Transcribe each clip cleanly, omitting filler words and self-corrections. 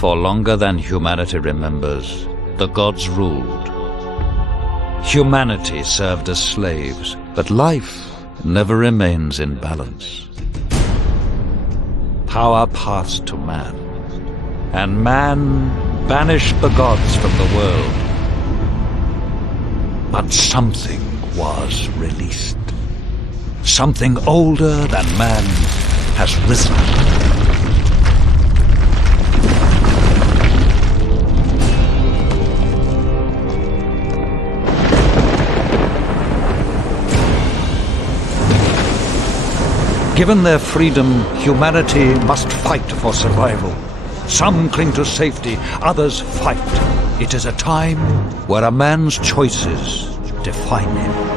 For longer than humanity remembers, the gods ruled. Humanity served as slaves, but life never remains in balance. Power passed to man, and man banished the gods from the world. But something was released. Something older than man has risen. Given their freedom, humanity must fight for survival. Some cling to safety, others fight. It is a time where a man's choices define him.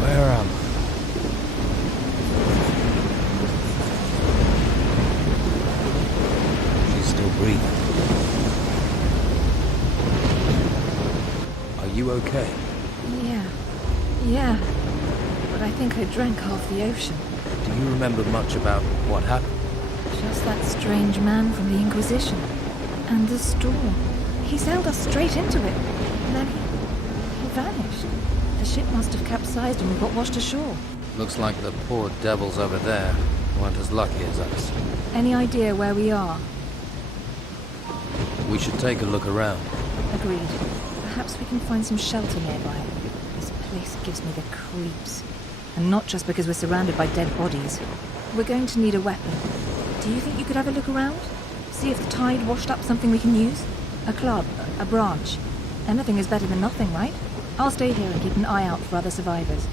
Where am I? She's still breathing. Are you okay? Yeah. But I think I drank half the ocean. Do you remember much about what happened? Just that strange man from the Inquisition. And the storm. He sailed us straight into it. And then he vanished. The ship must have capsized and we got washed ashore. Looks like the poor devils over there weren't as lucky as us. Any idea where we are? We should take a look around. Agreed. Perhaps we can find some shelter nearby. This place gives me the creeps. And not just because we're surrounded by dead bodies. We're going to need a weapon. Do you think you could have a look around? See if the tide washed up something we can use? A club, a branch. Anything is better than nothing, right? I'll stay here and keep an eye out for other survivors.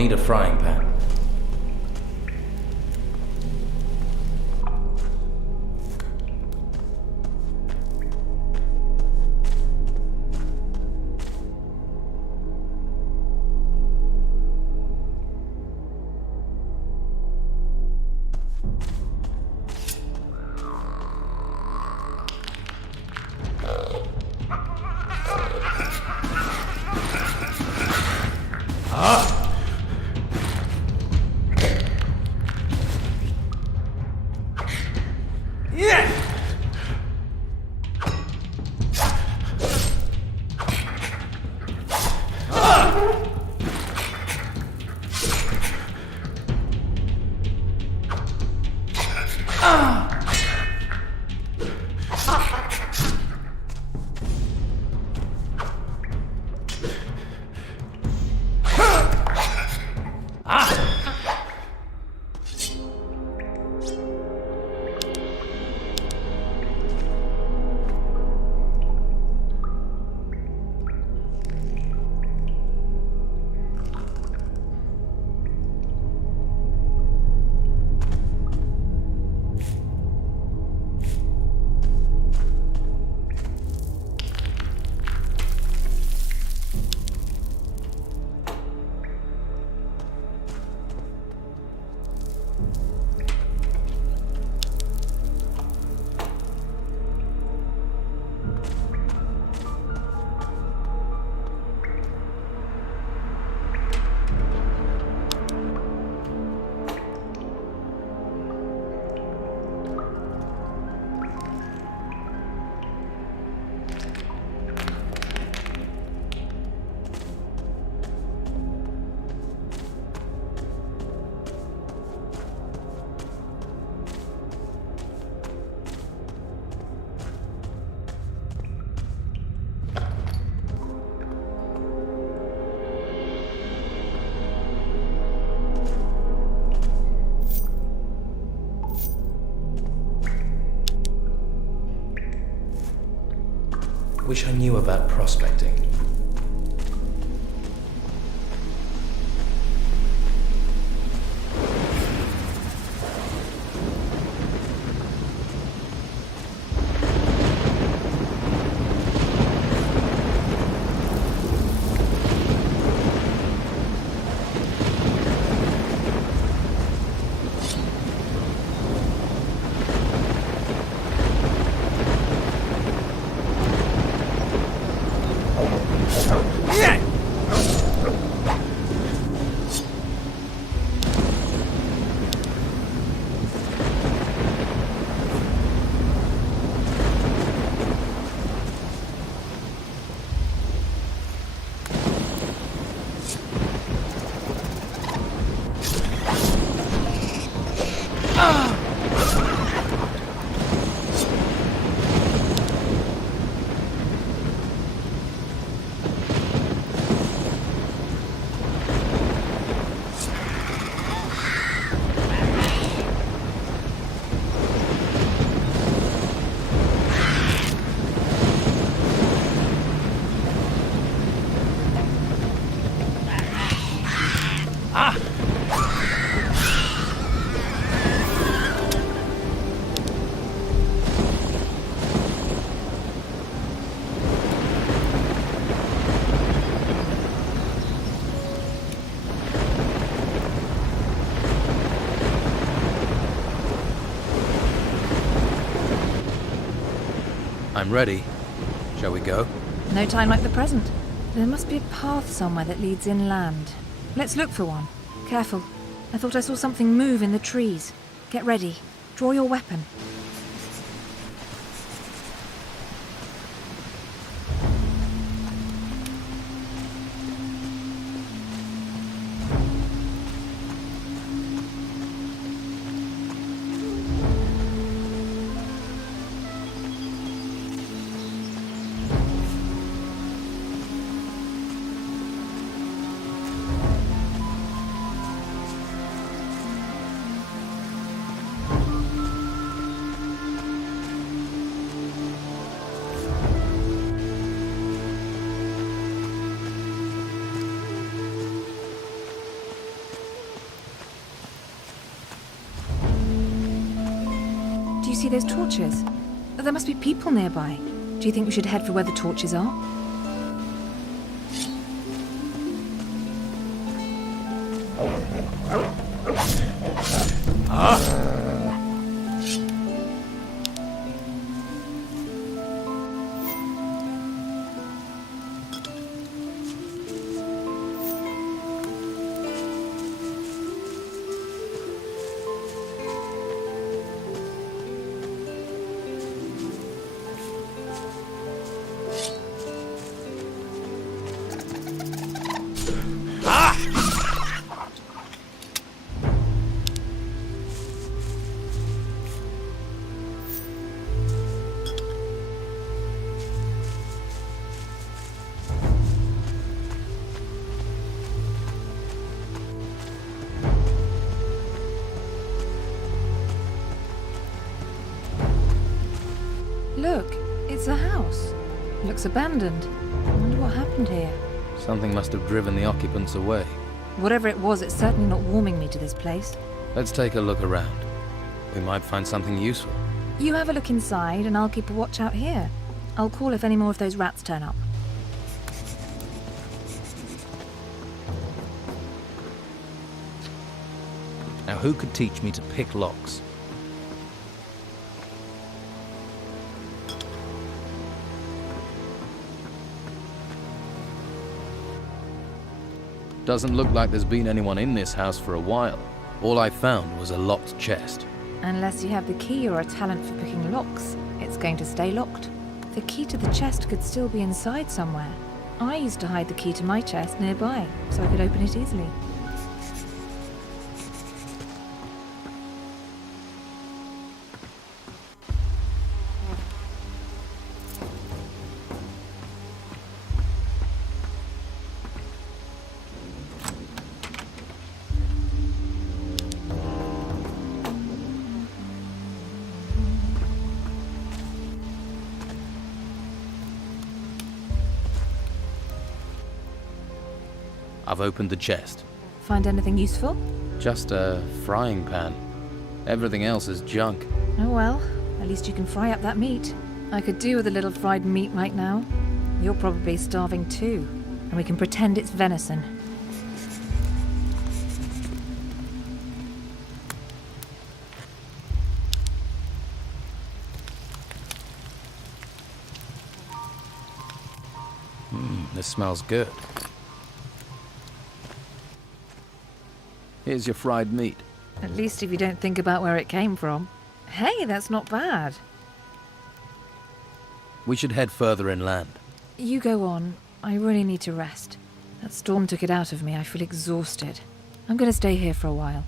need a frying pan. Wish I knew about prospecting. I'm ready. Shall we go? No time like the present. There must be a path somewhere that leads inland. Let's look for one. Careful. I thought I saw something move in the trees. Get ready. Draw your weapon. see those torches? There must be people nearby. Do you think we should head for where the torches are? Look, it's a house. Looks abandoned. I wonder what happened here. Something must have driven the occupants away. Whatever it was, it's certainly not warming me to this place. Let's take a look around. We might find something useful. You have a look inside, and I'll keep a watch out here. I'll call if any more of those rats turn up. Now, who could teach me to pick locks? Doesn't look like there's been anyone in this house for a while. All I found was a locked chest. Unless you have the key or a talent for picking locks, it's going to stay locked. The key to the chest could still be inside somewhere. I used to hide the key to my chest nearby, so I could open it easily. I've opened the chest. Find anything useful? Just a frying pan. Everything else is junk. Oh well, at least you can fry up that meat. I could do with a little fried meat right now. You're probably starving too, and we can pretend it's venison. This smells good. Here's your fried meat. At least if you don't think about where it came from. Hey, that's not bad. We should head further inland. You go on. I really need to rest. That storm took it out of me. I feel exhausted. I'm going to stay here for a while.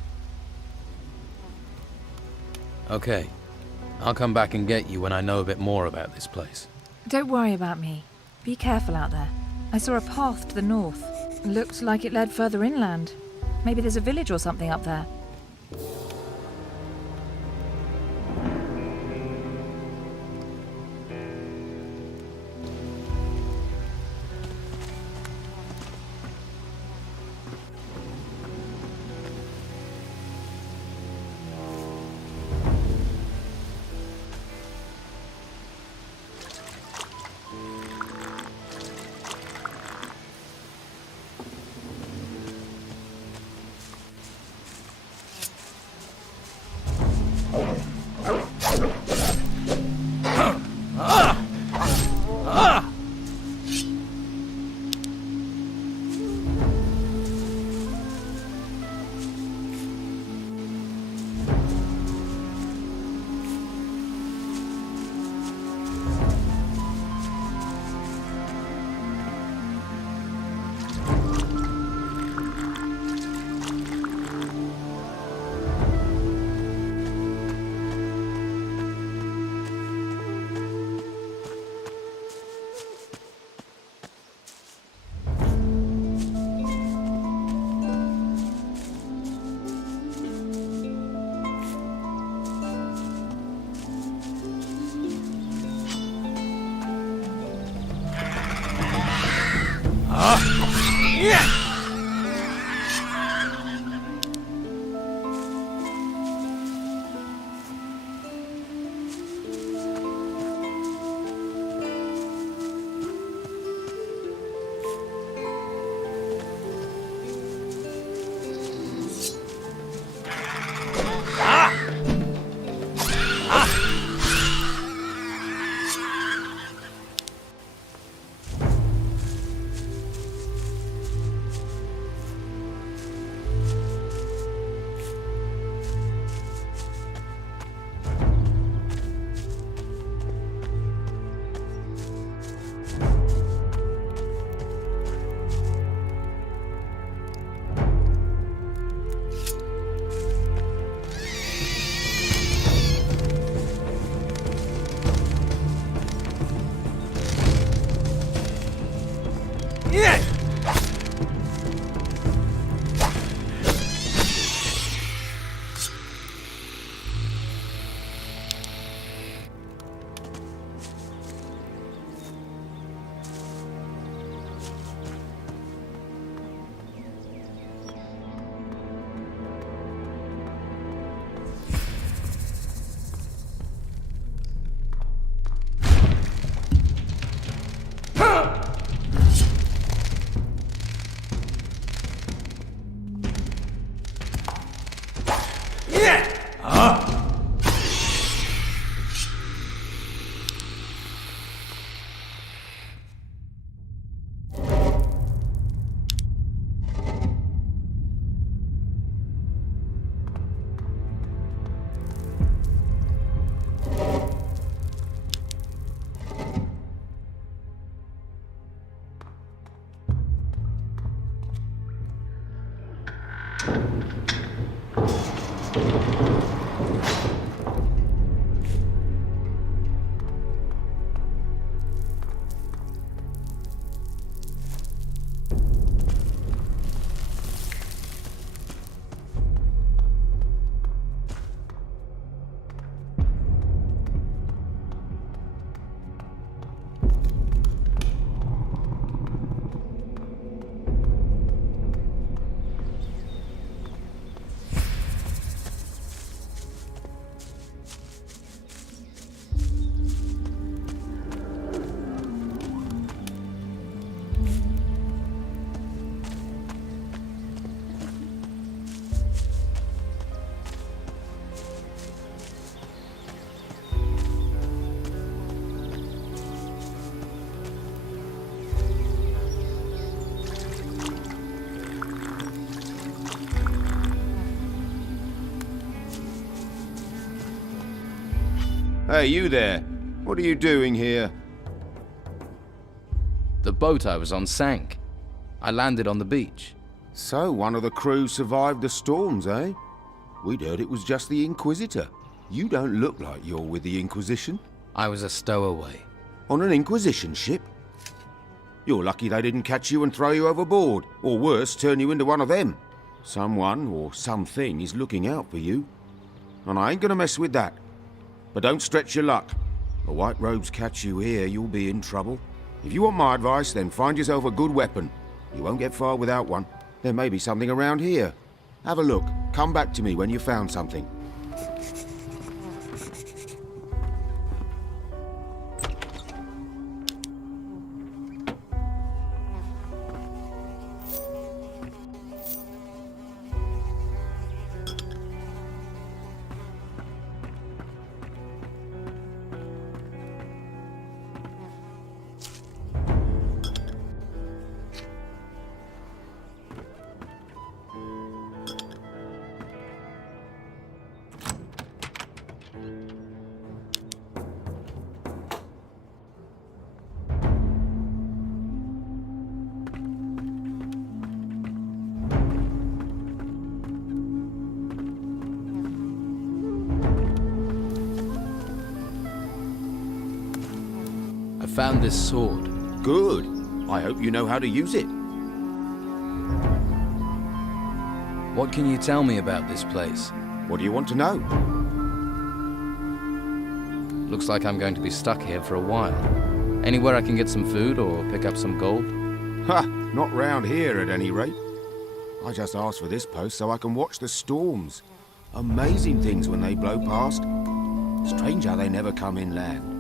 Okay. I'll come back and get you when I know a bit more about this place. Don't worry about me. Be careful out there. I saw a path to the north. Looked like it led further inland. Maybe there's a village or something up there. Hey, you there. What are you doing here? The boat I was on sank. I landed on the beach. So, one of the crew survived the storms, eh? We'd heard it was just the Inquisitor. You don't look like you're with the Inquisition. I was a stowaway. On an Inquisition ship? You're lucky they didn't catch you and throw you overboard, or worse, turn you into one of them. Someone or something is looking out for you. And I ain't gonna mess with that. But don't stretch your luck. The White Robes catch you here, you'll be in trouble. If you want my advice, then find yourself a good weapon. You won't get far without one. There may be something around here. Have a look. Come back to me when you've found something. I found this sword. Good. I hope you know how to use it. What can you tell me about this place? What do you want to know? Looks like I'm going to be stuck here for a while. Anywhere I can get some food or pick up some gold? Ha! Not round here at any rate. I just asked for this post so I can watch the storms. Amazing things when they blow past. Strange how they never come inland.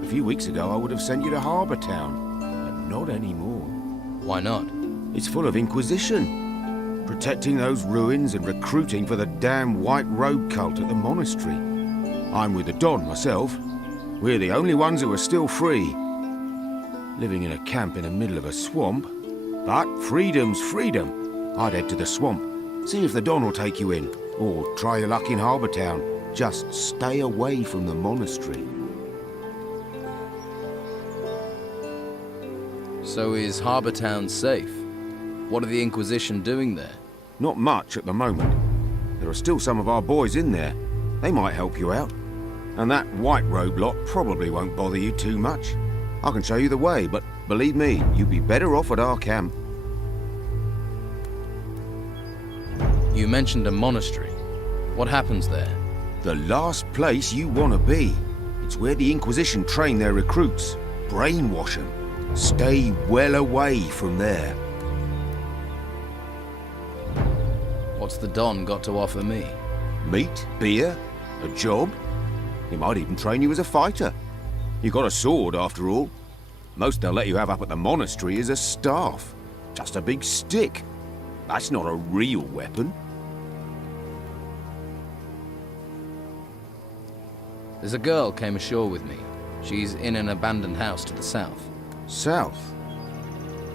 A few weeks ago I would have sent you to Harbour Town, but not anymore. Why not? It's full of Inquisition. Protecting those ruins and recruiting for the damn White Robe cult at the monastery. I'm with the Don myself. We're the only ones who are still free. Living in a camp in the middle of a swamp. But freedom's freedom. I'd head to the swamp, see if the Don will take you in, or try your luck in Harbour Town. Just stay away from the monastery. So is Harbour Town safe? What are the Inquisition doing there? Not much at the moment. There are still some of our boys in there. They might help you out. And that White Robe lot probably won't bother you too much. I can show you the way, but believe me, you'd be better off at our camp. You mentioned a monastery. What happens there? The last place you want to be. It's where the Inquisition train their recruits. Brainwash them. Stay well away from there. What's the Don got to offer me? Meat, beer, a job. He might even train you as a fighter. You got a sword, after all. Most they'll let you have up at the monastery is a staff. Just a big stick. That's not a real weapon. There's a girl came ashore with me. She's in an abandoned house to the south. South?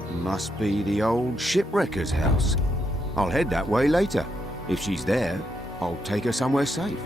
Must be the old shipwrecker's house. I'll head that way later. If she's there, I'll take her somewhere safe.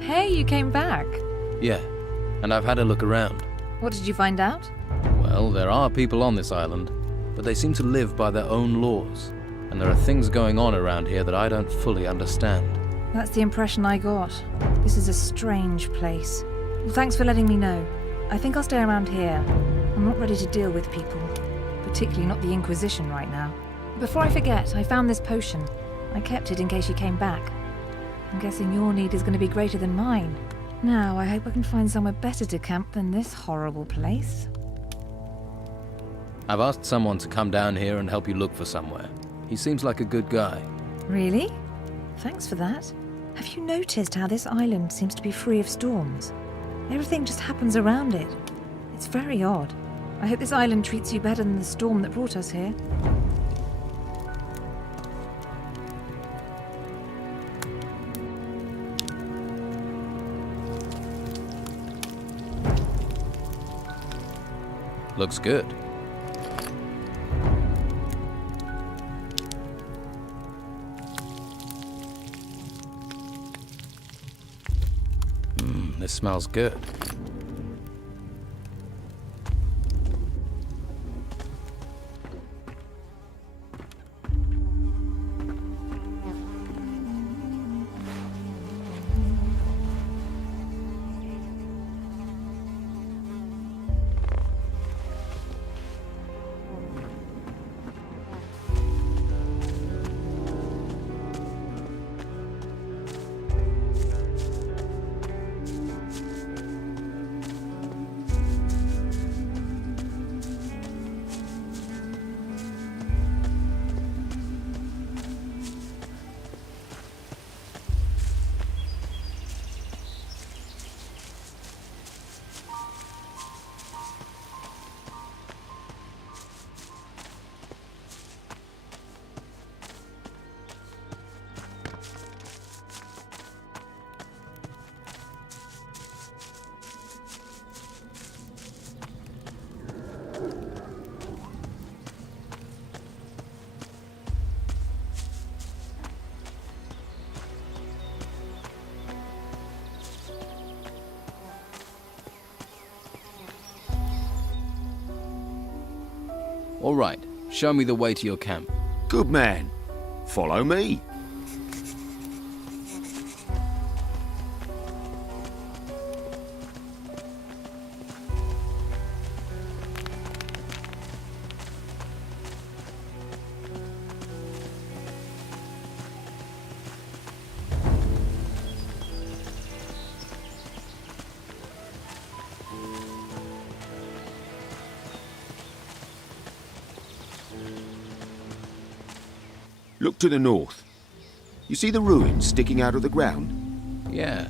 Hey, you came back. Yeah, and I've had a look around. What did you find out? Well, there are people on this island, but they seem to live by their own laws. And there are things going on around here that I don't fully understand. That's the impression I got. This is a strange place. Well, thanks for letting me know. I think I'll stay around here. I'm not ready to deal with people, particularly not the Inquisition right now. Before I forget, I found this potion. I kept it in case you came back. I'm guessing your need is going to be greater than mine. Now, I hope I can find somewhere better to camp than this horrible place. I've asked someone to come down here and help you look for somewhere. He seems like a good guy. Really? Thanks for that. Have you noticed how this island seems to be free of storms? Everything just happens around it. It's very odd. I hope this island treats you better than the storm that brought us here. Looks good. This smells good. All right, show me the way to your camp. Good man. Follow me. Look to the north. You see the ruins sticking out of the ground? Yeah,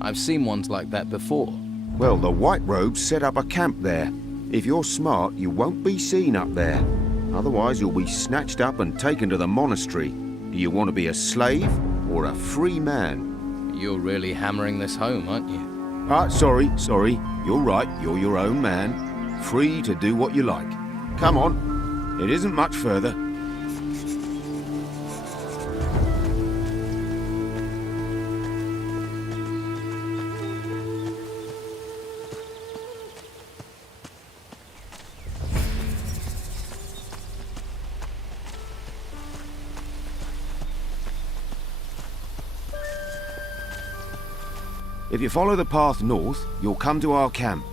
I've seen ones like that before. Well, the White Robes set up a camp there. If you're smart, you won't be seen up there. Otherwise, you'll be snatched up and taken to the monastery. Do you want to be a slave or a free man? You're really hammering this home, aren't you? Sorry. You're right, you're your own man. Free to do what you like. Come on. It isn't much further. If you follow the path north, you'll come to our camp.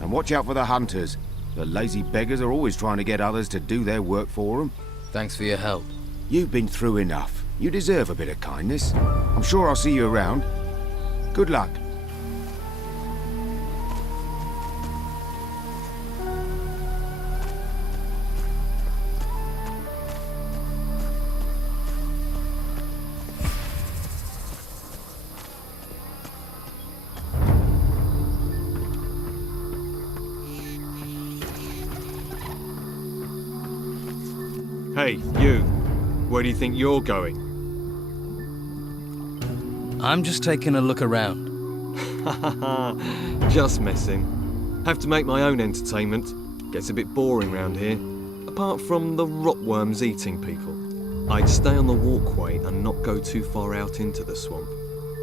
And watch out for the hunters. The lazy beggars are always trying to get others to do their work for them. Thanks for your help. You've been through enough. You deserve a bit of kindness. I'm sure I'll see you around. Good luck. Hey, you. Where do you think you're going? I'm just taking a look around. Just messing. Have to make my own entertainment. Gets a bit boring round here. Apart from the rotworms eating people. I'd stay on the walkway and not go too far out into the swamp.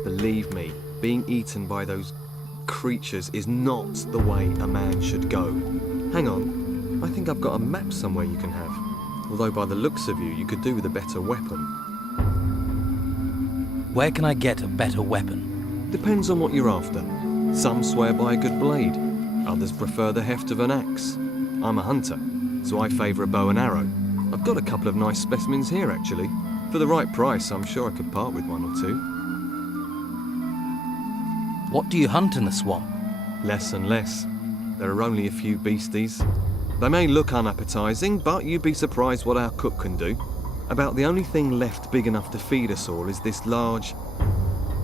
Believe me, being eaten by those creatures is not the way a man should go. Hang on, I think I've got a map somewhere you can have. Although by the looks of you, you could do with a better weapon. Where can I get a better weapon? Depends on what you're after. Some swear by a good blade. Others prefer the heft of an axe. I'm a hunter, so I favour a bow and arrow. I've got a couple of nice specimens here, actually. For the right price, I'm sure I could part with one or two. What do you hunt in the swamp? Less and less. There are only a few beasties. They may look unappetising, but you'd be surprised what our cook can do. About the only thing left big enough to feed us all is this large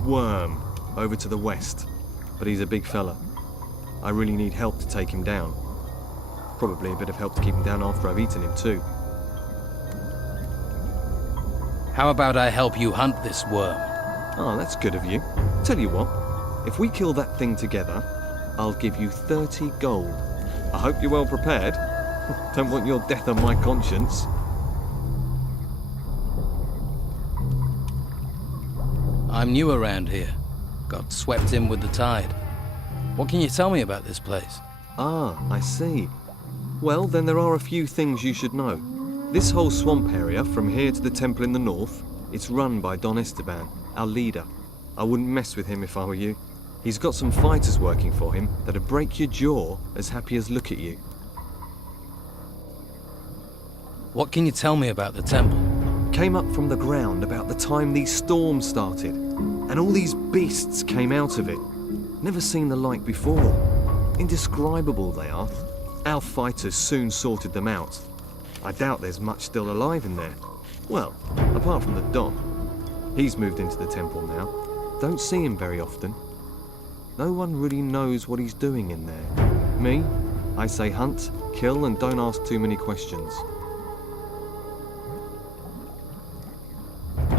worm over to the west. But he's a big fella. I really need help to take him down. Probably a bit of help to keep him down after I've eaten him too. How about I help you hunt this worm? Oh, that's good of you. Tell you what, if we kill that thing together, I'll give you 30 gold. I hope you're well prepared. Don't want your death on my conscience. I'm new around here. Got swept in with the tide. What can you tell me about this place? Ah, I see. Well, then there are a few things you should know. This whole swamp area, from here to the temple in the north, it's run by Don Esteban, our leader. I wouldn't mess with him if I were you. He's got some fighters working for him that'd break your jaw as happy as look at you. What can you tell me about the temple? Came up from the ground about the time these storms started, and all these beasts came out of it. Never seen the like before. Indescribable they are. Our fighters soon sorted them out. I doubt there's much still alive in there. Well, apart from the Don. He's moved into the temple now. Don't see him very often. No one really knows what he's doing in there. Me? I say hunt, kill, and don't ask too many questions.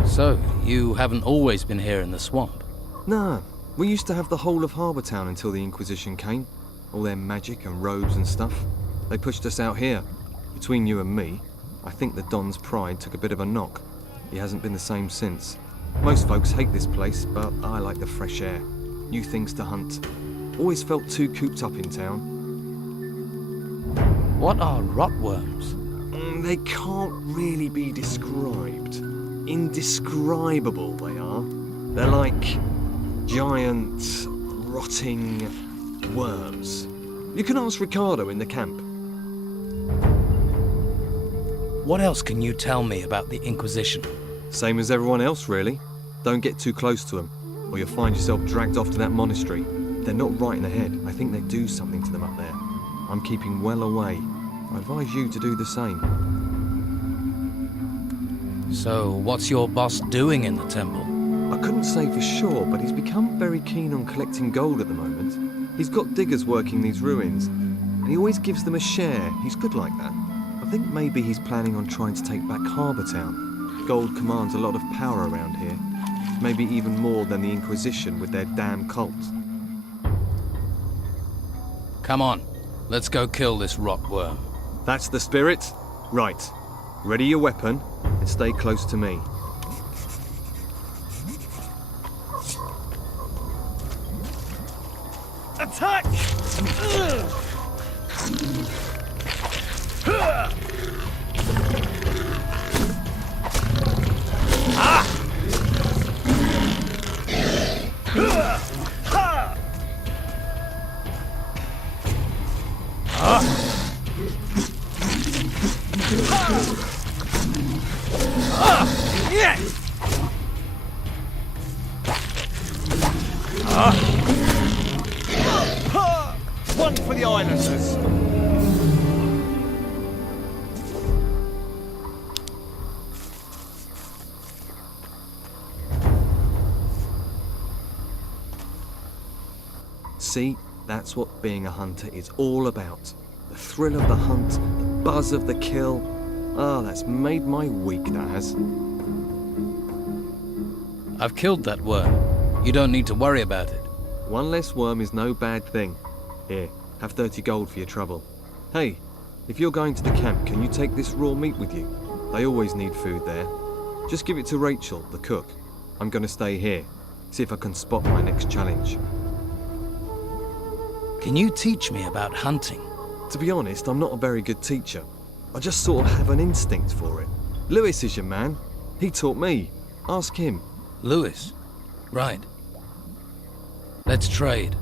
So, you haven't always been here in the swamp? Nah, we used to have the whole of Harbour Town until the Inquisition came. All their magic and robes and stuff. They pushed us out here. Between you and me, I think the Don's pride took a bit of a knock. He hasn't been the same since. Most folks hate this place, but I like the fresh air. New things to hunt. Always felt too cooped up in town. What are rotworms? They can't really be described. Indescribable they are. They're like giant, rotting worms. You can ask Ricardo in the camp. What else can you tell me about the Inquisition? Same as everyone else, really. Don't get too close to them, or you'll find yourself dragged off to that monastery. They're not right in the head. I think they do something to them up there. I'm keeping well away. I advise you to do the same. So, what's your boss doing in the temple? I couldn't say for sure, but he's become very keen on collecting gold at the moment. He's got diggers working these ruins, and he always gives them a share. He's good like that. I think maybe he's planning on trying to take back Harbour Town. Gold commands a lot of power around here. Maybe even more than the Inquisition with their damn cult. Come on, let's go kill this rotworm. That's the spirit. Right. Ready your weapon and stay close to me. Attack! One for the Islanders. See, that's what being a hunter is all about. The thrill of the hunt, the buzz of the kill. Ah, that's made my week, that has. I've killed that worm. You don't need to worry about it. One less worm is no bad thing. Here, have 30 gold for your trouble. Hey, if you're going to the camp, can you take this raw meat with you? They always need food there. Just give it to Rachel, the cook. I'm going to stay here, see if I can spot my next challenge. Can you teach me about hunting? To be honest, I'm not a very good teacher. I just sort of have an instinct for it. Lewis is your man. He taught me. Ask him. Lewis. Right. Let's trade.